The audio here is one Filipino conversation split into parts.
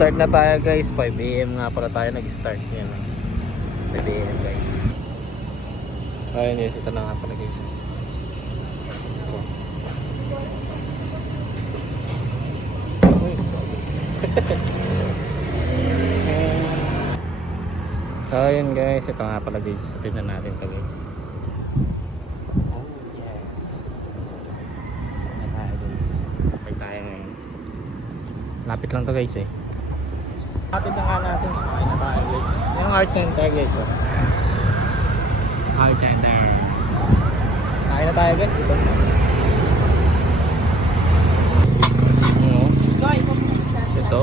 Start na tayo guys. 5 AM nga pala tayo nag-start. Yan. 5 AM guys. Ayun guys, ito na nga pala guys. So ayun guys, ito nga pala guys. Tignan natin ito guys. Oh yeah. Ano tayo guys? Okay tayo ngayon. Lapit lang to guys eh. Lapit na nga natin. Okay na tayo guys. Yung art center guys. Art center. Okay na tayo guys. Ito. Ito.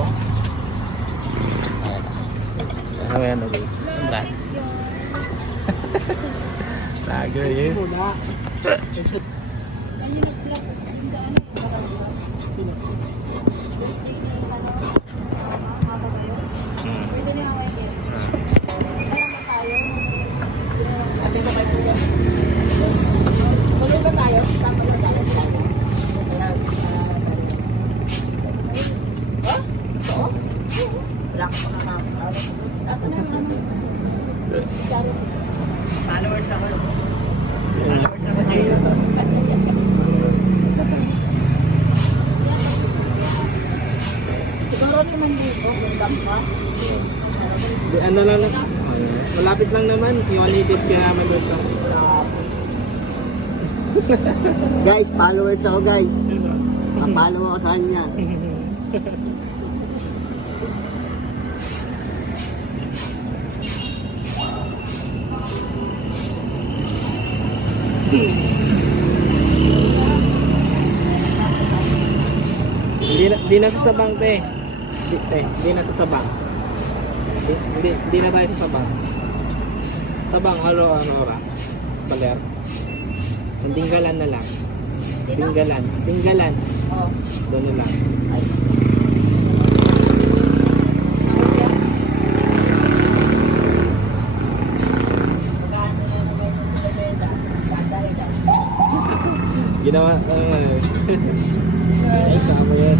Ano yan na guys? Congrats. Tago yun. Followers ako. Followers ako dito. Siguro naman dito, ka. Ano lang na? Malapit lang naman. I-180 kaya naman gusto. Guys, followers ako guys. Kapalo ako sa kanya. Hindi na sa sabang te. Hindi na sa sabang. Hindi na tayo sa sabang. Sabang ano ora. Baler. Sa Tinggalan na lang. Tinggalan. Oh. Doon na lang. Ay. Ginawa ay sama yan.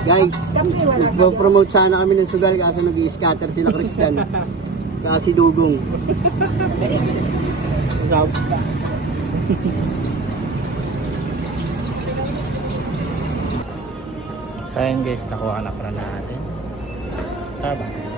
Guys, nagpo-promote sana kami ng sugal kaso nag-i-scatter sila Christian. Tsaka si Dugong. So ayun guys, nakuha na pala natin Starbucks.